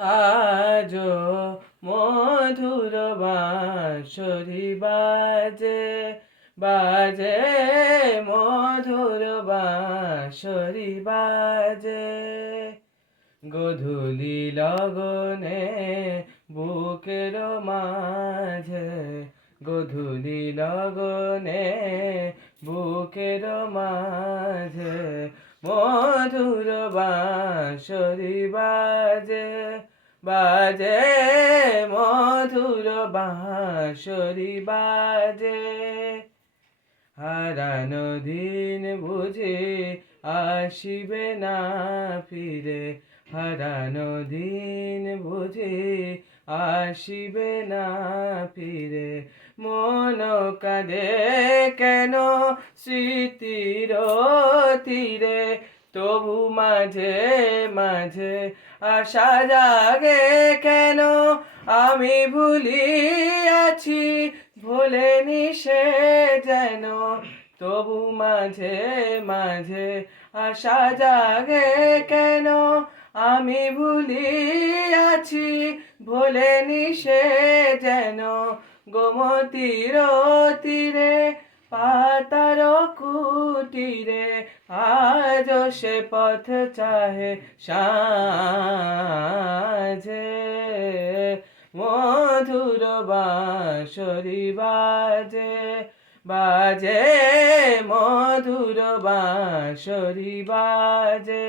আজো মধুর বাঁশরি বাজে বাজে মধুর বাঁশরি বাজে গোধূলি লগনে বুকের মাঝে গোধূলি লগনে বুকের মাঝে মধুর বাঁশরি বাজে বাজে মধুর বাঁশরি বাজে হারানো দিন বুঝি আসিবে না ফিরে হারানো দিন বুঝি আসিবে না ফিরে মন কাঁদে কেন স্মৃতির তীরে তবু মাঝে মাঝে আশা জাগে কেন আমি ভুলিয়াছি ভোলেনি সে যেন তবু মাঝে মাঝে আশা জাগে কেন আমি ভুলিয়াছি ভোলেনি সে যেন গোমতীর তীরে পাতার কুটিরে আজ সে পথ চাহে সাঁঝে মধুর বাঁশরি বাজে বাজে মধুর বাঁশরি বাজে।